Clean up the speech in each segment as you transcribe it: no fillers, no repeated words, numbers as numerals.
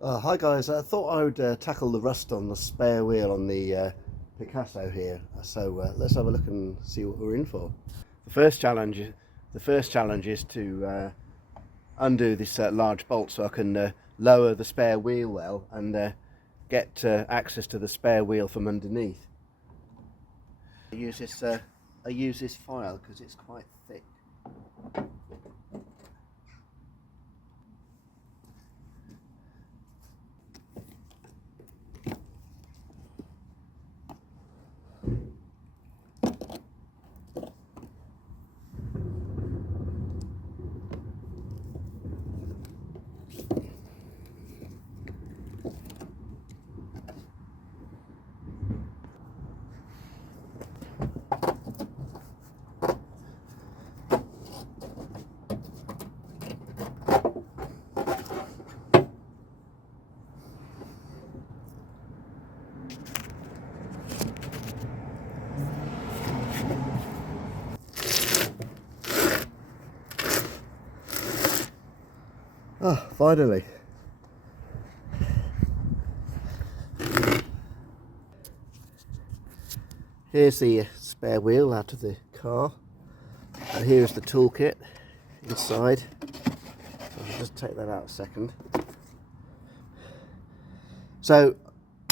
Hi guys, I thought I would tackle the rust on the spare wheel on the Picasso here. So let's have a look and see what we're in for. The first challenge, the first challenge is to undo this large bolt so I can lower the spare wheel well and get access to the spare wheel from underneath. I use this file because it's quite thick. Ah, finally. Here's the spare wheel out of the car, and here's the toolkit inside. I'll just take that out a second. So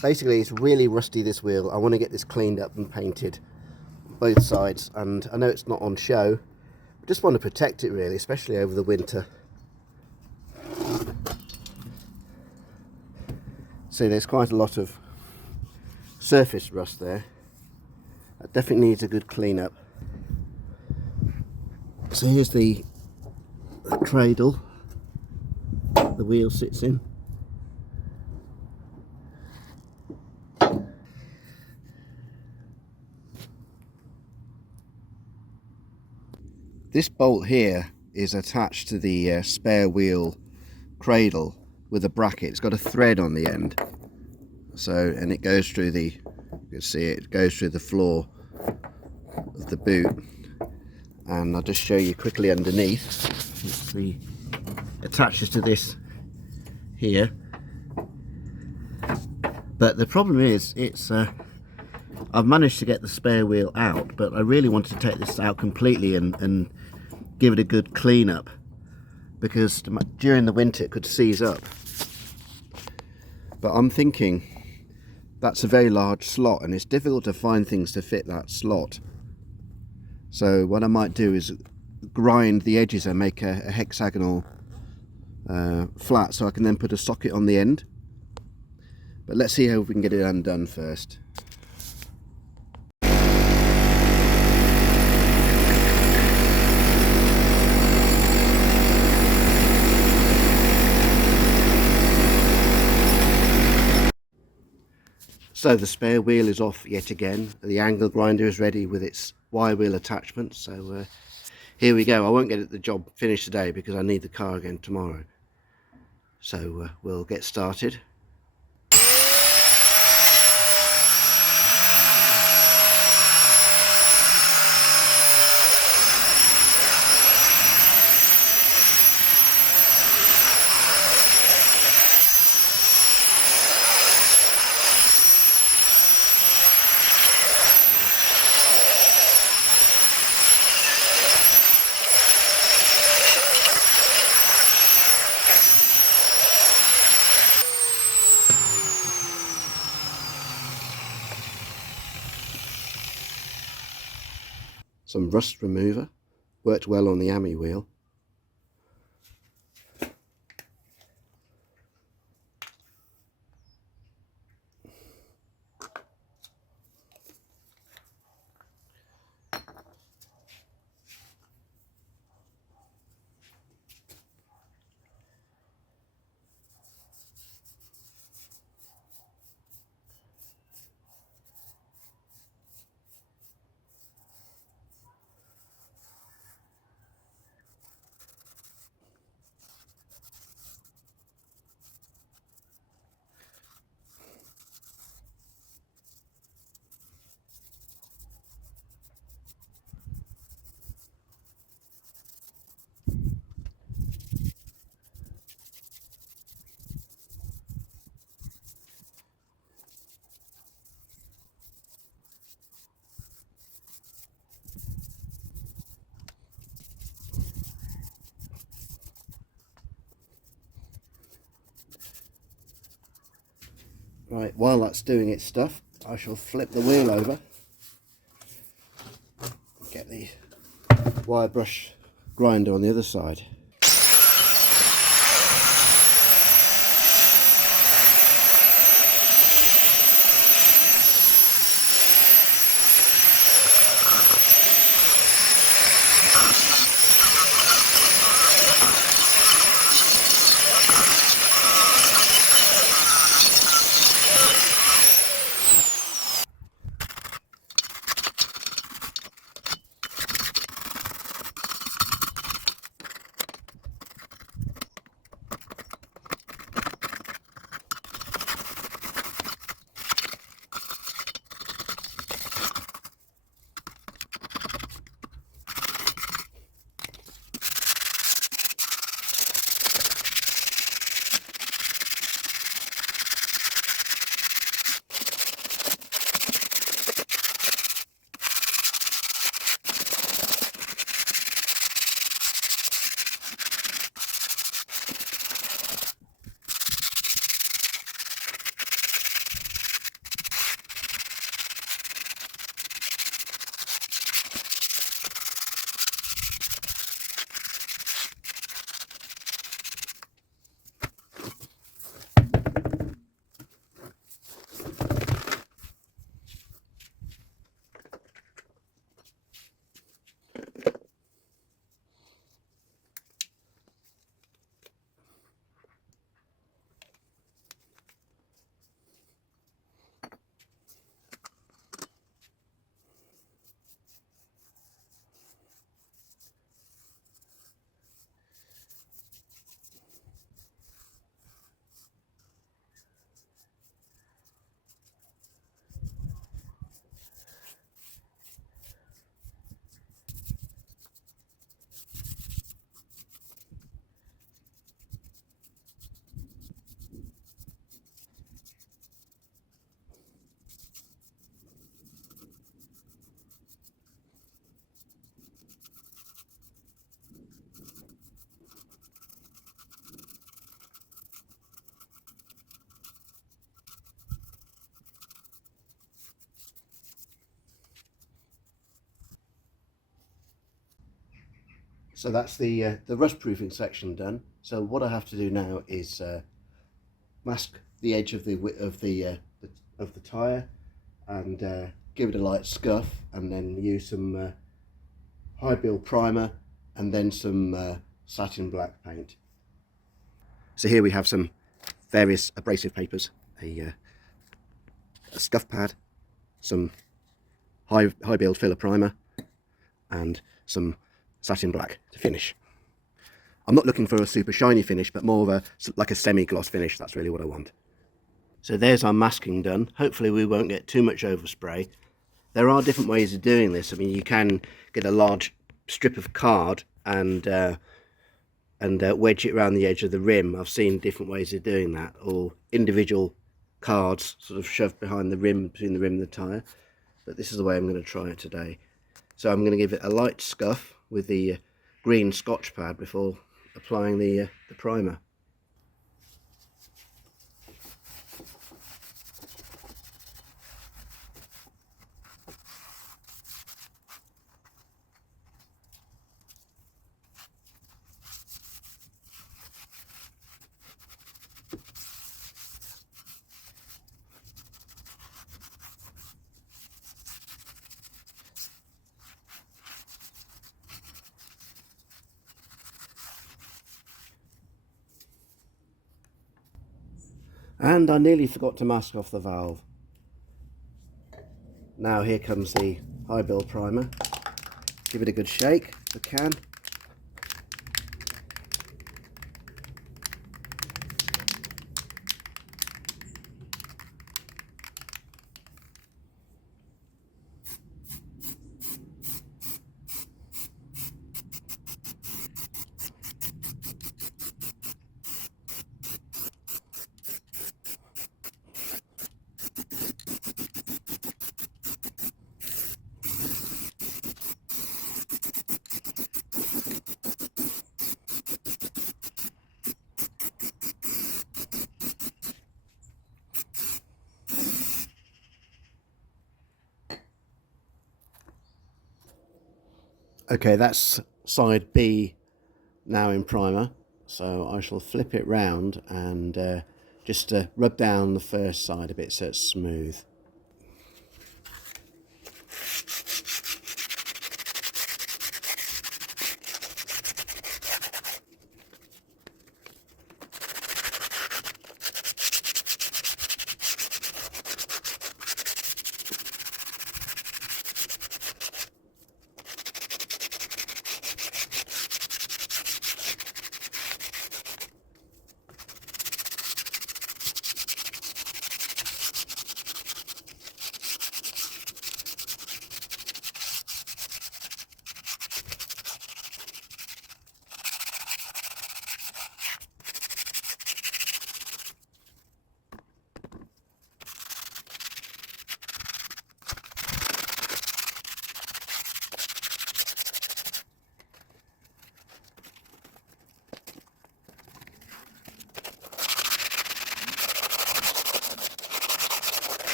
basically it's really rusty, this wheel. I want to get this cleaned up and painted both sides, and I know it's not on show, I just want to protect it really, especially over the winter. See, there's quite a lot of surface rust there. That definitely needs a good clean up. So here's the cradle the wheel sits in. This bolt here is attached to the spare wheel cradle with a bracket. It's got a thread on the end, and it goes through you can see it goes through the floor of the boot, and I'll just show you quickly underneath. It attaches to this here, but the problem is I've managed to get the spare wheel out, but I really wanted to take this out completely and give it a good clean up, because during the winter it could seize up. But I'm thinking that's a very large slot and it's difficult to find things to fit that slot. So what I might do is grind the edges and make a hexagonal flat, so I can then put a socket on the end. But let's see how we can get it undone first. So the spare wheel is off yet again. The angle grinder is ready with its Y wheel attachment. So here we go. I won't get the job finished today because I need the car again tomorrow. So we'll get started. Some rust remover, worked well on the AMI wheel. Right, while that's doing its stuff, I shall flip the wheel over, get the wire brush grinder on the other side. So that's the rust proofing section done. So what I have to do now is mask the edge of the tyre and give it a light scuff, and then use some high build primer and then some satin black paint. So here we have some various abrasive papers, a scuff pad, some high build filler primer, and some satin black to finish. I'm not looking for a super shiny finish, but more of like a semi-gloss finish. That's really what I want. So there's our masking done. Hopefully we won't get too much overspray. There are different ways of doing this. I mean, you can get a large strip of card and wedge it around the edge of the rim. I've seen different ways of doing that, or individual cards sort of shoved behind the rim, between the rim and the tyre. But this is the way I'm going to try it today. So I'm going to give it a light scuff with the green Scotch pad before applying the primer. And I nearly forgot to mask off the valve. Now here comes the high build primer. Give it a good shake if I can. Okay, that's side B now in primer, so I shall flip it round and just rub down the first side a bit so it's smooth.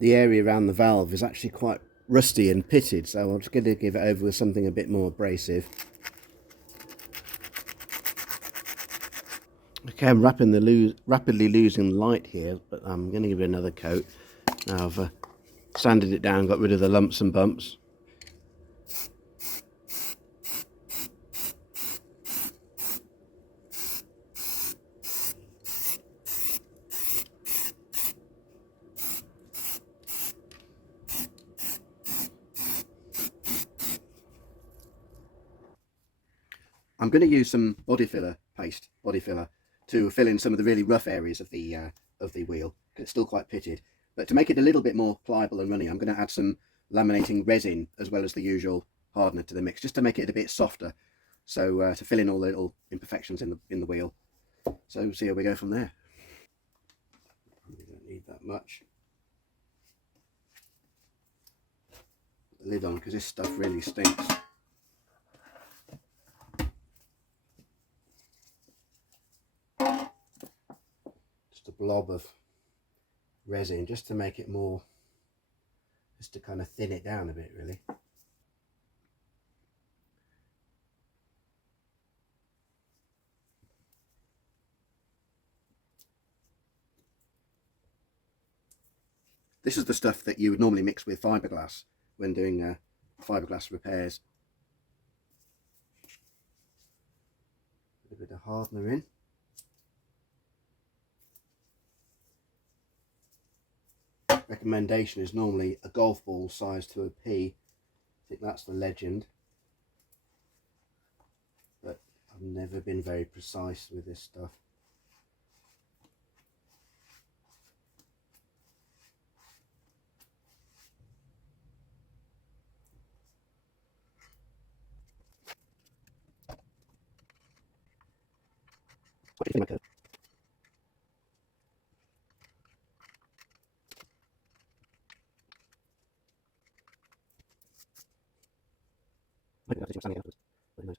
The area around the valve is actually quite rusty and pitted, so I'm just going to give it over with something a bit more abrasive. Okay, I'm rapidly losing light here, but I'm going to give it another coat. Now I've sanded it down, got rid of the lumps and bumps. I'm going to use some body filler to fill in some of the really rough areas of the wheel. It's still quite pitted, but to make it a little bit more pliable and runny, I'm going to add some laminating resin as well as the usual hardener to the mix, just to make it a bit softer. So to fill in all the little imperfections in the wheel. So see how we go from there. We don't need that much. Put the lid on because this stuff really stinks. Just a blob of resin just to make it more, just to kind of thin it down a bit really. This is the stuff that you would normally mix with fiberglass when doing fiberglass repairs. A bit of hardener in. Recommendation is normally a golf ball size to a pea. I think that's the legend. But I've never been very precise with this stuff. What do you think, Michael? I think I have to do something afterwards. Who knows?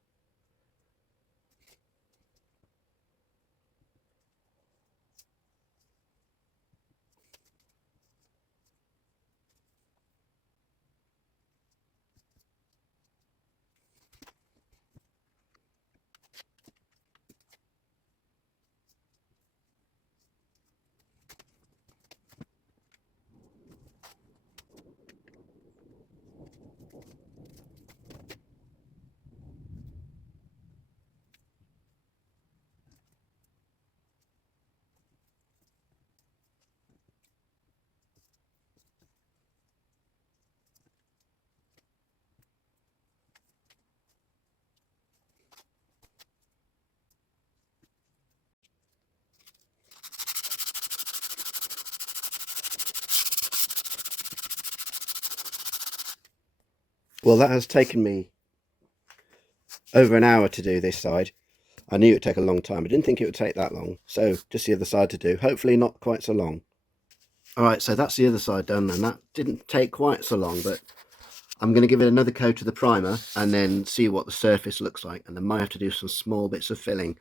Well, that has taken me over an hour to do this side. I knew it would take a long time. I didn't think it would take that long. So just the other side to do. Hopefully not quite so long. Alright, so that's the other side done, and that didn't take quite so long, but I'm going to give it another coat of the primer and then see what the surface looks like, and I might have to do some small bits of filling.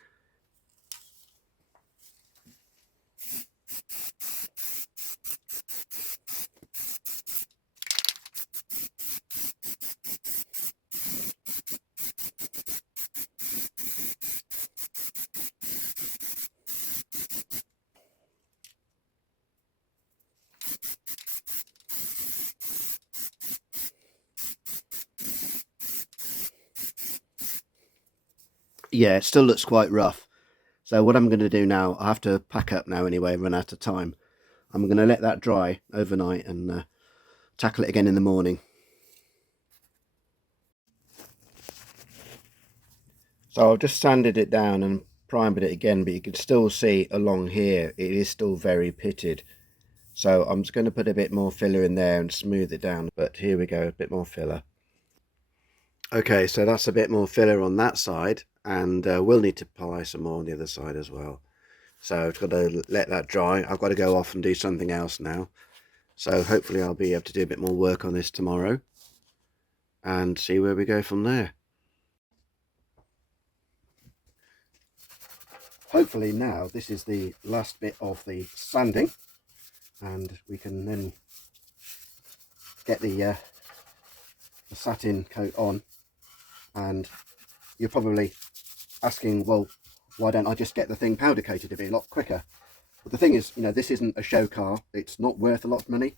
Yeah, it still looks quite rough. So what I'm going to do now, I have to pack up now anyway, run out of time. I'm going to let that dry overnight and tackle it again in the morning. So I've just sanded it down and primed it again, but you can still see along here it is still very pitted. So I'm just going to put a bit more filler in there and smooth it down. But here we go, a bit more filler. Okay, so that's a bit more filler on that side, and we'll need to apply some more on the other side as well. So I've got to let that dry. I've got to go off and do something else now. So hopefully I'll be able to do a bit more work on this tomorrow and see where we go from there. Hopefully now this is the last bit of the sanding, and we can then get the satin coat on. And you're probably asking, well, why don't I just get the thing powder coated? It'd be a lot quicker. But the thing is, you know, this isn't a show car. It's not worth a lot of money.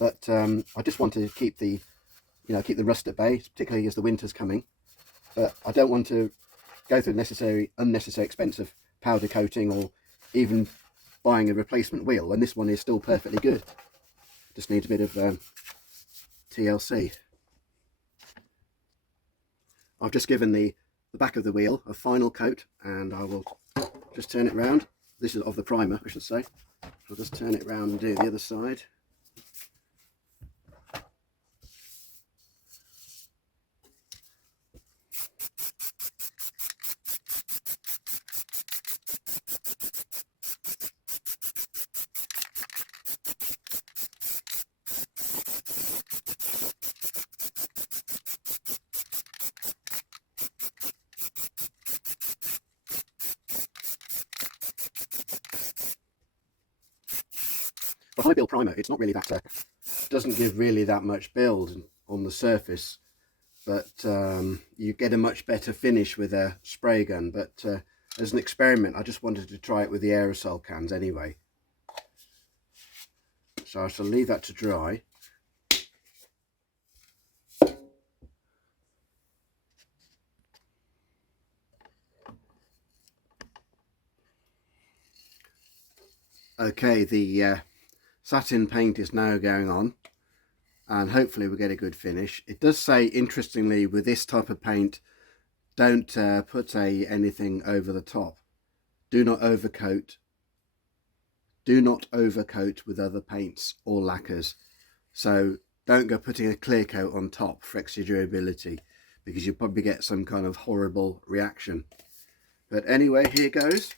But I just want to keep the, keep the rust at bay, particularly as the winter's coming. But I don't want to go through unnecessary expense of powder coating or even buying a replacement wheel. And this one is still perfectly good. Just needs a bit of TLC. I've just given the back of the wheel a final coat, and I will just turn it round. This is of the primer, I should say. I'll just turn it round and do the other side. The high build primer, it's not really that, doesn't give really that much build on the surface, but you get a much better finish with a spray gun. But as an experiment, I just wanted to try it with the aerosol cans anyway. So I shall leave that to dry. Okay, the satin paint is now going on, and hopefully we'll get a good finish. It does say, interestingly, with this type of paint, don't put anything over the top. Do not overcoat. Do not overcoat with other paints or lacquers. So don't go putting a clear coat on top for extra durability, because you'll probably get some kind of horrible reaction. But anyway, here goes.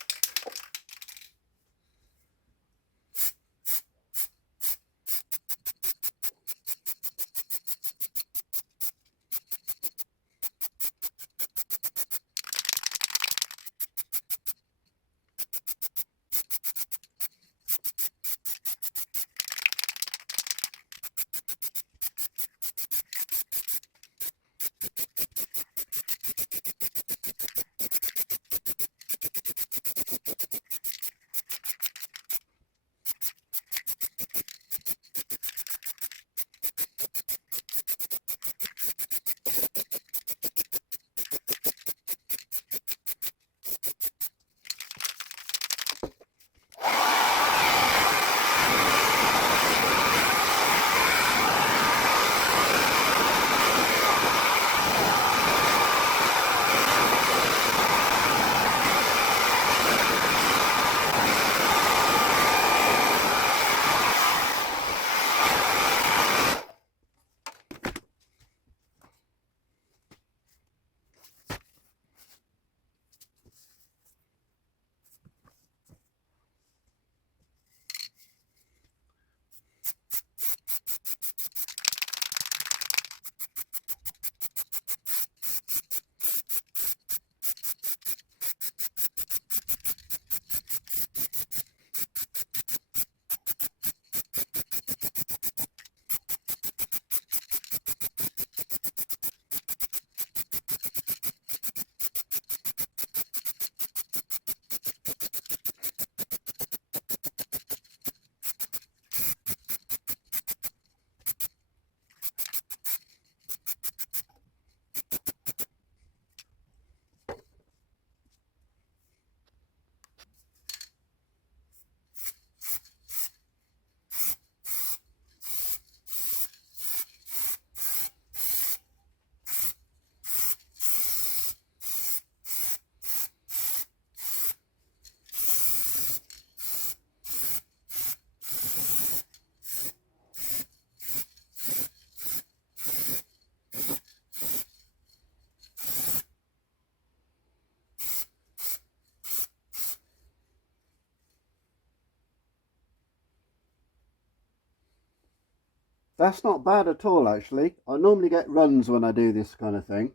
That's not bad at all, actually. I normally get runs when I do this kind of thing.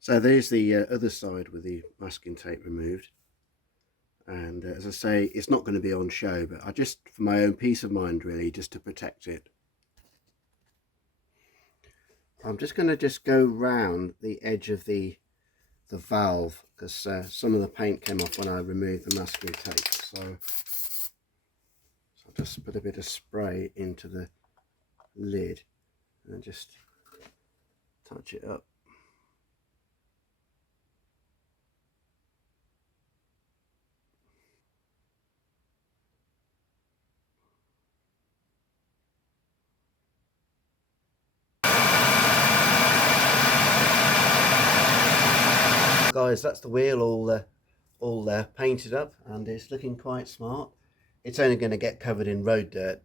So there's the other side with the masking tape removed. And as I say, it's not going to be on show, but I just, for my own peace of mind really, just to protect it, I'm just going to go round the edge of the valve, because some of the paint came off when I removed the masking tape. So I'll just put a bit of spray into the lid and just touch it up. Guys, that's the wheel all painted up, and it's looking quite smart. It's only going to get covered in road dirt,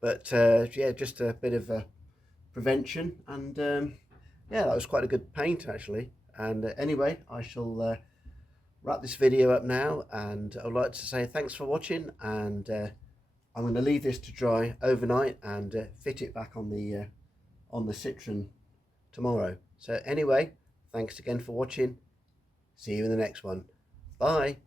but yeah, just a bit of a prevention, and yeah, that was quite a good paint actually. And anyway, I shall wrap this video up now, and I'd like to say thanks for watching, and I'm going to leave this to dry overnight and fit it back on the Citroen tomorrow. So anyway, thanks again for watching. See you in the next one. Bye.